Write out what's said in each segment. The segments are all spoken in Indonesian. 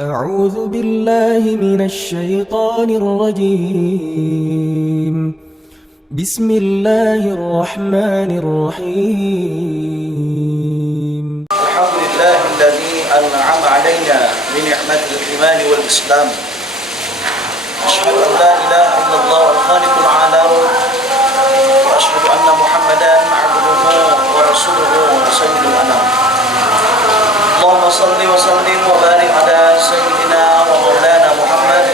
أعوذ بالله من الشيطان الرجيم بسم الله الرحمن الرحيم الحمد لله الذي أنعم علينا بنعمة الإيمان والإسلام أشهد أن لا إله إلا الله الخالق العالم وأشهد أن محمدا عبده ورسوله وسيد الأنام اللهم صل وسلم وبارك على سيدنا ومولانا محمد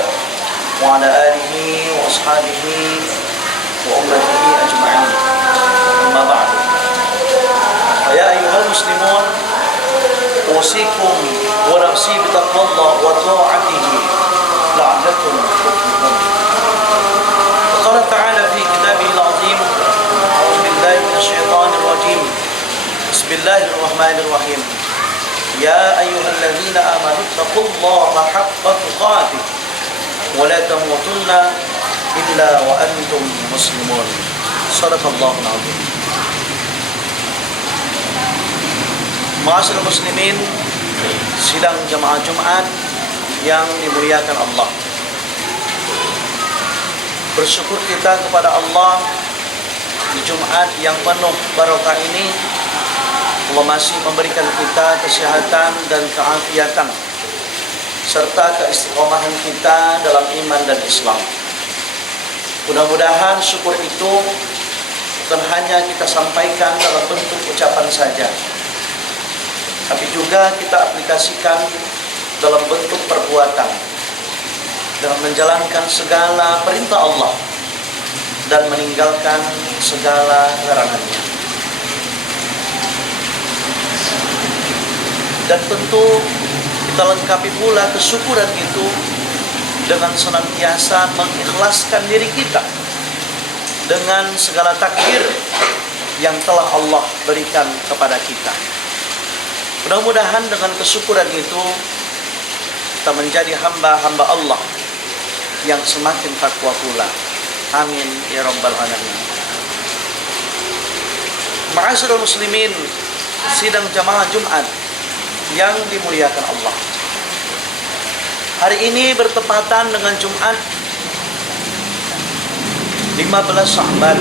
وعلى آله وأصحابه وأمته أجمعين أما بعد فيا أيها المسلمون أوصيكم ونفسي بتقوى الله وطاعته لعلكم تفلحون. وقال تعالى في كتابه العظيم أعوذ بالله من الشيطان الرجيم بسم الله الرحمن الرحيم يا أيها الذين آمنوا اتقوا الله حق تقاته ولا تموتن إلا وأنتم مسلمون. صدق الله العظيم. Ma'asyiral muslimin, sidang jamaah Jumat yang dimuliakan Allah. Bersyukur kita kepada Allah di Jumat yang penuh barokah ini. Allah masih memberikan kita kesehatan dan keafiatan serta keistiqomahan kita dalam iman dan Islam. Mudah-mudahan syukur itu bukan hanya kita sampaikan dalam bentuk ucapan saja, tapi juga kita aplikasikan dalam bentuk perbuatan dengan menjalankan segala perintah Allah dan meninggalkan segala larangannya. Dan tentu kita lengkapi pula kesyukuran itu dengan senantiasa mengikhlaskan diri kita dengan segala takdir yang telah Allah berikan kepada kita. Mudah-mudahan dengan kesyukuran itu kita menjadi hamba-hamba Allah yang semakin takwa pula. Amin ya rabbal alamin. Ma'asyiral muslimin, sidang jamaah Jumat yang dimuliakan Allah. Hari ini bertepatan dengan Jumat 15 Sya'ban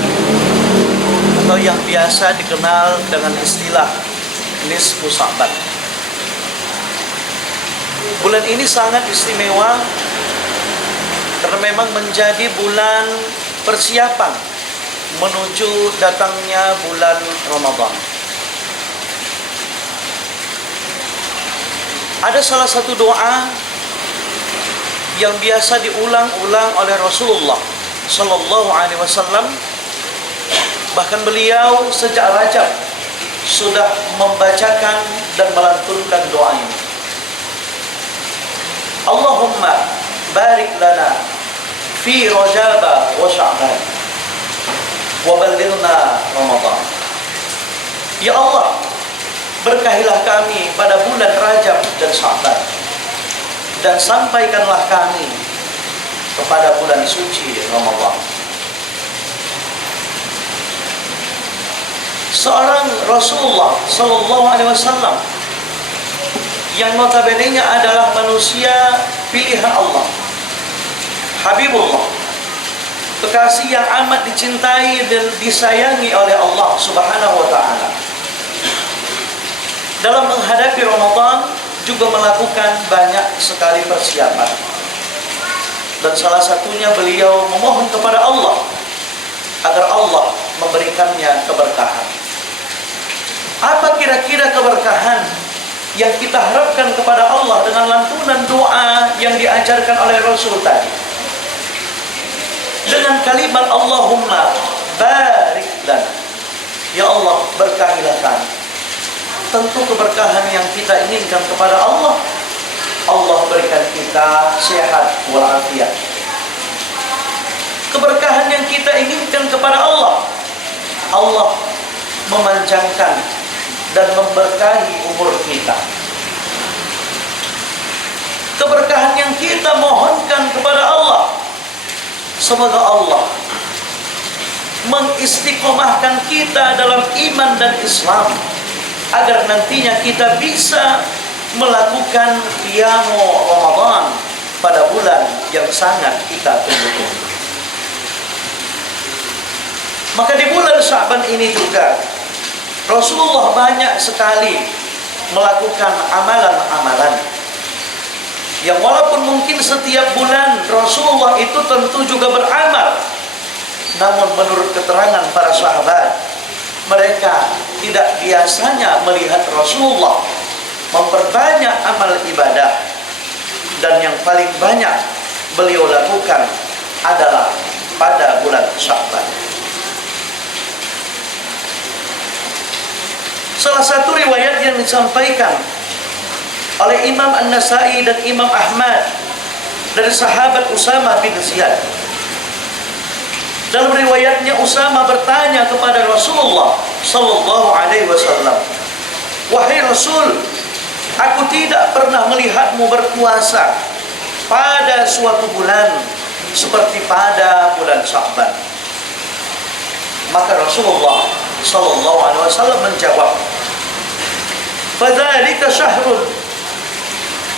atau yang biasa dikenal dengan istilah nisfu Sya'ban. Bulan ini sangat istimewa karena memang menjadi bulan persiapan menuju datangnya bulan Ramadan. Ada salah satu doa yang biasa diulang-ulang oleh Rasulullah Sallallahu Alaihi Wasallam. Bahkan beliau sejak Rajab sudah membacakan dan melantunkan doa ini. Allahumma barik lana fi Rajab wa Sya'ban wa ballighna Ramadan. Ya Allah, berkahilah kami pada bulan Rajab dan Sya'ban, dan sampaikanlah kami kepada bulan suci Ramadan. Seorang Rasulullah Sallallahu Alaihi Wasallam yang notabene-nya adalah manusia pilihan Allah, Habibullah, kekasih yang amat dicintai dan disayangi oleh Allah Subhanahu wa Ta'ala. Dalam menghadapi Ramadan juga melakukan banyak sekali persiapan. Dan salah satunya beliau memohon kepada Allah agar Allah memberikannya keberkahan. Apa kira-kira keberkahan yang kita harapkan kepada Allah dengan lantunan doa yang diajarkan oleh Rasul tadi? Dengan kalimat Allahumma barik lana. Ya Allah, berkahilah kami. Tentu keberkahan yang kita inginkan kepada Allah, Allah berikan kita sehat walafiat. Keberkahan yang kita inginkan kepada Allah, Allah memanjangkan dan memberkahi umur kita. Keberkahan yang kita mohonkan kepada Allah, semoga Allah mengistiqomahkan kita dalam iman dan Islam, agar nantinya kita bisa melakukan qiyamu Ramadan pada bulan yang sangat kita tunggu-tunggu. Maka di bulan Sya'ban ini juga Rasulullah banyak sekali melakukan amalan-amalan yang walaupun mungkin setiap bulan Rasulullah itu tentu juga beramal, namun menurut keterangan para sahabat, mereka tidak biasanya melihat Rasulullah memperbanyak amal ibadah, dan yang paling banyak beliau lakukan adalah pada bulan Sya'ban. Salah satu riwayat yang disampaikan oleh Imam An-Nasai dan Imam Ahmad dari sahabat Usama bin Ziyad. Dalam riwayatnya Usama bertanya kepada Rasulullah sallallahu alaihi wasallam, "Wahai Rasul, aku tidak pernah melihatmu berpuasa pada suatu bulan seperti pada bulan Sya'ban." Maka Rasulullah sallallahu alaihi wasallam menjawab, "Fadzalika syahrun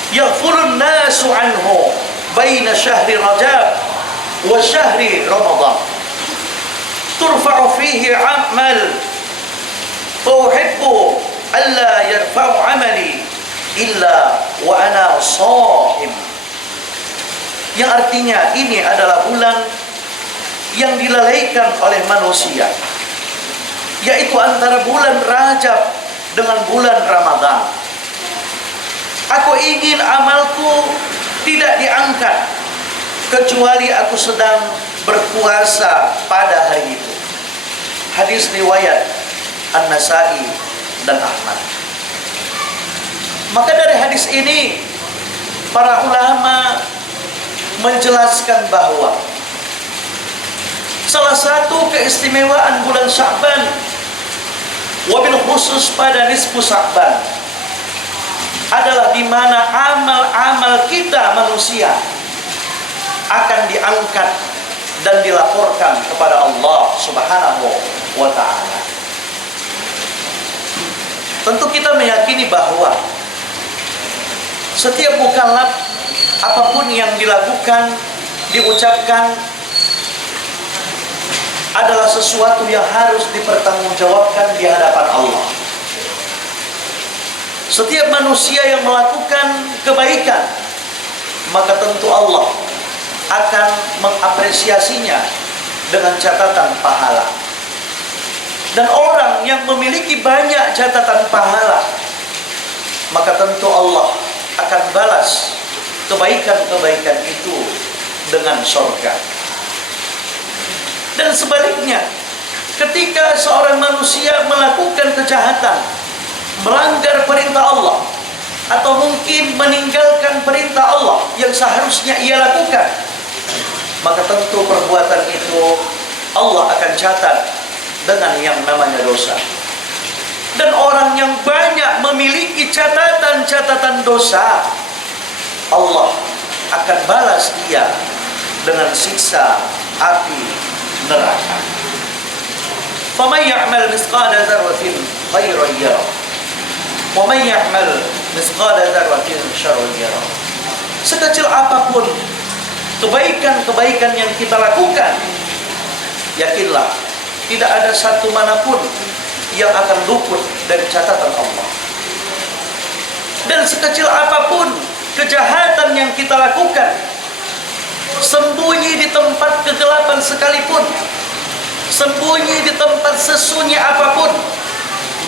yaghfulun nasu anhu baina syahri Rajab wa syahri Ramadan. Turfa'u fihi amal fa uhibbu alla yarfa'u amali illa wa ana sha'im." Yang artinya ini adalah bulan yang dilalaikan oleh manusia, yaitu antara bulan Rajab dengan bulan Ramadan. Aku ingin amalku tidak diangkat kecuali aku sedang berpuasa pada hari itu. Hadis riwayat An-Nasai dan Ahmad. Maka dari hadis ini para ulama menjelaskan bahwa salah satu keistimewaan bulan Sya'ban, wabil khusus pada nisfu Sya'ban, adalah di mana amal-amal kita manusia akan diangkat dan dilaporkan kepada Allah Subhanahu wa ta'ala. Tentu kita meyakini bahwa setiap mukallaf, apapun yang dilakukan, diucapkan, adalah sesuatu yang harus dipertanggungjawabkan di hadapan Allah. Setiap manusia yang melakukan kebaikan, maka tentu Allah akan mengapresiasinya dengan catatan pahala. Dan orang yang memiliki banyak catatan pahala, maka tentu Allah akan balas kebaikan-kebaikan itu dengan surga. Dan sebaliknya, ketika seorang manusia melakukan kejahatan, melanggar perintah Allah, atau mungkin meninggalkan perintah Allah yang seharusnya ia lakukan, maka tentu perbuatan itu Allah akan catat dengan yang namanya dosa. Dan orang yang banyak memiliki catatan-catatan dosa, Allah akan balas dia dengan siksa api neraka. Faman ya'mal mithqala dzarratin khairan yarah wa man ya'mal mithqala dzarratin syarran yarah. Sekecil apapun kebaikan-kebaikan yang kita lakukan, yakinlah tidak ada satu manapun yang akan luput dari catatan Allah. Dan sekecil apapun kejahatan yang kita lakukan, sembunyi di tempat kegelapan sekalipun, sembunyi di tempat sesunyi apapun,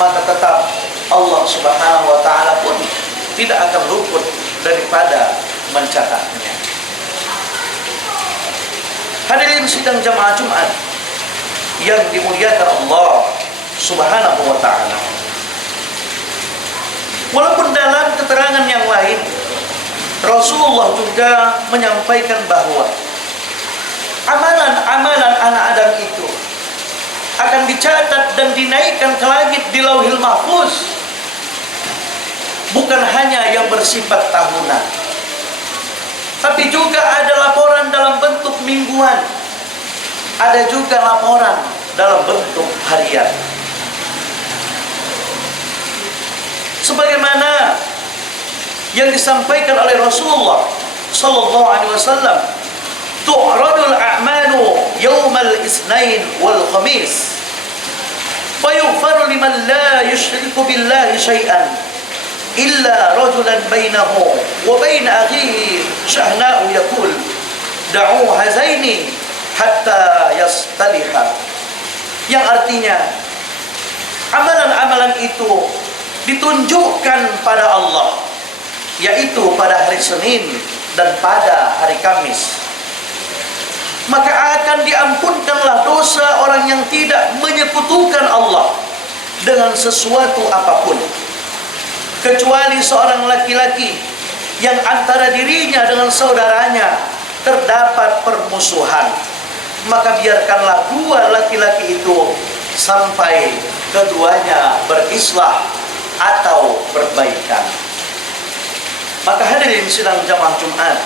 maka tetap Allah Subhanahu wa ta'ala pun tidak akan luput daripada mencatatnya. Hadirin sidang jamaah Jumat yang dimuliakan Allah Subhanahu wa ta'ala, walaupun dalam keterangan yang lain Rasulullah juga menyampaikan bahwa amalan-amalan anak Adam itu akan dicatat dan dinaikkan ke langit di Lauhil Mahfuz, bukan hanya yang bersifat tahunan, tapi juga ada laporan dalam bentuk mingguan, ada juga laporan dalam bentuk harian. Sebagaimana yang disampaikan oleh Rasulullah sallallahu alaihi wasallam, tu'radul a'malu yaumal isnain wal khamis fayughfaru liman la yusyriku billahi syai'an illa rajulan bainahu wa bain akhihi syahna'u yaqul da'u hazaini hatta yastaliha, yang artinya amalan-amalan itu ditunjukkan pada Allah, yaitu pada hari Senin dan pada hari Kamis, maka akan diampunkanlah dosa orang yang tidak menyekutukan Allah dengan sesuatu apapun, kecuali seorang laki-laki yang antara dirinya dengan saudaranya terdapat permusuhan, maka biarkanlah dua laki-laki itu sampai keduanya berislah atau berbaikan. Maka hadirin sidang jamaah Jumat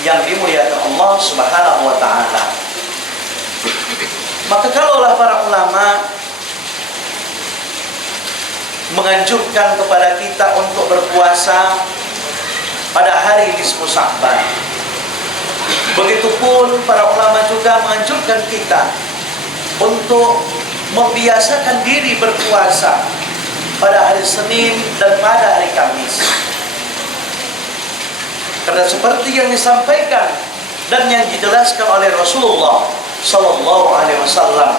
yang dimuliakan Allah Subhanahu wa taala, maka kalaulah para ulama menganjurkan kepada kita untuk berpuasa pada hari nisfu Sya'ban, begitupun para ulama juga menganjurkan kita untuk membiasakan diri berpuasa pada hari Senin dan pada hari Kamis. Karena seperti yang disampaikan dan yang dijelaskan oleh Rasulullah sallallahu alaihi wasallam,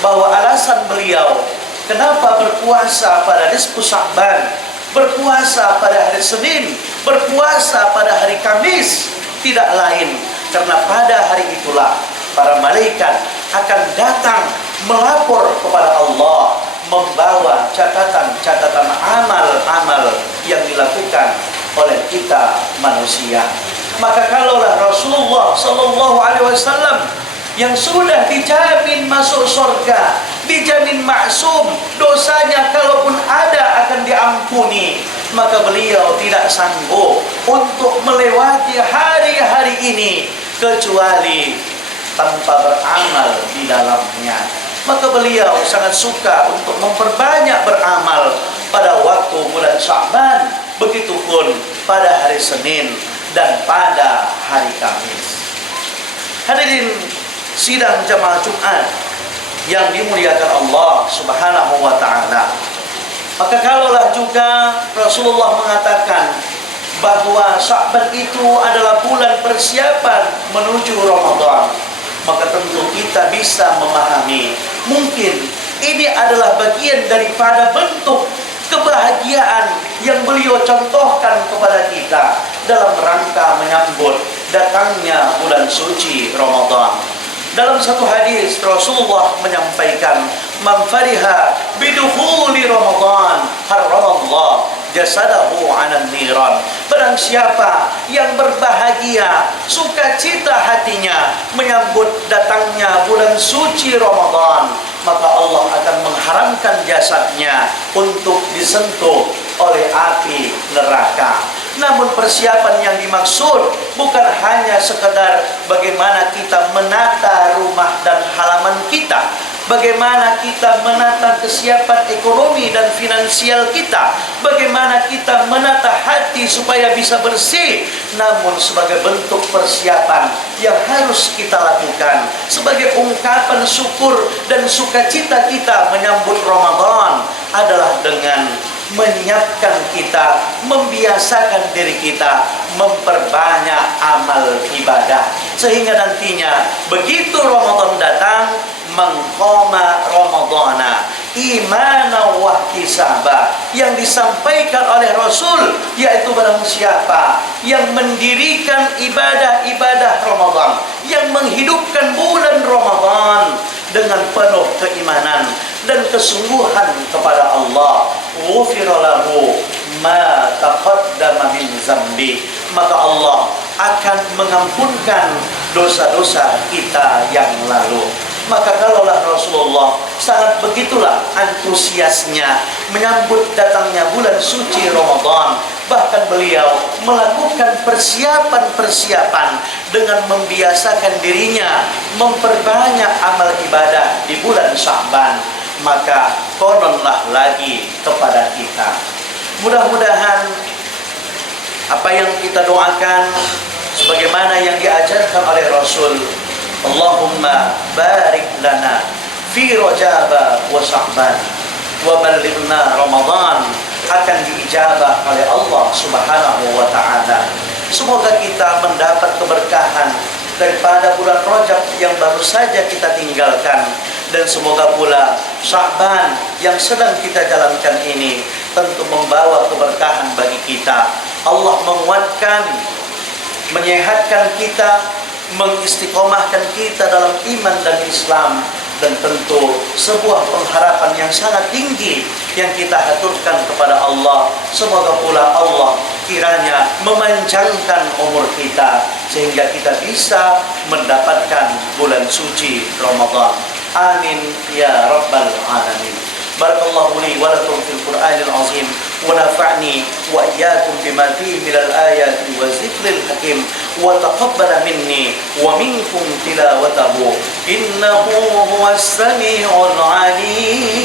bahwa alasan beliau kenapa berpuasa pada nisfu Sya'ban, berpuasa pada hari Senin, berpuasa pada hari Kamis, tidak lain karena pada hari itulah para malaikat akan datang melapor kepada Allah, membawa catatan-catatan amal-amal yang dilakukan oleh kita manusia. Maka kalaulah Rasulullah sallallahu alaihi wasallam yang sudah dijamin masuk surga, dijamin maksum, dosanya kalaupun ada akan diampuni, maka beliau tidak sanggup untuk melewati hari-hari ini kecuali tanpa beramal di dalamnya. Maka beliau sangat suka untuk memperbanyak beramal pada waktu bulan Sya'ban, begitupun pada hari Senin dan pada hari Kamis. Hadirin sidang jamaah Jumat yang dimuliakan Allah Subhanahu wa taala, maka kalaulah juga Rasulullah mengatakan bahwa Sya'ban itu adalah bulan persiapan menuju Ramadan, maka tentu kita bisa memahami, mungkin ini adalah bagian daripada bentuk kebahagiaan yang beliau contohkan kepada kita dalam rangka menyambut datangnya bulan suci Ramadan. Dalam satu hadis Rasulullah menyampaikan, "Man fariha bidukhuli Ramadan harramallah jasadahu 'alan niran." Barang siapa yang berbahagia, sukacita hatinya menyambut datangnya bulan suci Ramadan, maka Allah akan mengharamkan jasadnya untuk disentuh oleh api neraka. Namun persiapan yang dimaksud bukan hanya sekedar bagaimana kita menata rumah dan halaman kita, bagaimana kita menata kesiapan ekonomi dan finansial kita, bagaimana kita menata hati supaya bisa bersih, namun sebagai bentuk persiapan yang harus kita lakukan sebagai ungkapan syukur dan sukacita kita menyambut Ramadan adalah dengan menyiapkan kita, membiasakan diri kita memperbanyak amal ibadah, sehingga nantinya begitu Ramadan datang, mengqama Ramadana imana wa ihtisaba, yang disampaikan oleh Rasul, yaitu barang siapa yang mendirikan ibadah-ibadah Ramadan, yang menghidupkan bulan Ramadan dengan penuh keimanan dan kesungguhan kepada Allah, ghufira lahu ma taqaddama min zambi, maka Allah akan mengampunkan dosa-dosa kita yang lalu. Maka kalaulah Rasulullah sangat begitulah antusiasnya menyambut datangnya bulan suci Ramadan, bahkan beliau melakukan persiapan-persiapan dengan membiasakan dirinya memperbanyak amal ibadah di bulan Sya'ban, maka kononlah lagi kepada kita. Mudah-mudahan Apa yang kita doakan sebagaimana yang diajarkan oleh Rasul, Allahumma barik lana fi Rajab wa Sya'ban wa ballighna Ramadan, akan diijabah oleh Allah Subhanahu wa taala. Semoga kita mendapat keberkahan daripada bulan Rajab yang baru saja kita tinggalkan, dan semoga pula Sya'ban yang sedang kita jalankan ini tentu membawa keberkahan bagi kita. Allah menguatkan, menyehatkan kita, mengistiqomahkan kita dalam iman dan Islam, dan tentu sebuah pengharapan yang sangat tinggi yang kita haturkan kepada Allah. Semoga pula Allah kiranya memanjangkan umur kita sehingga kita bisa mendapatkan bulan suci Ramadan. Amin ya rabbal alamin. Barakallahu li wa lakum fil Qur'anil azim wa nafa'ni wa iyyakum bima fihi minal ayati wa zikril hakim wa taqabbala minni wa minkum tilawatahu innahu huwas sami'ul alim.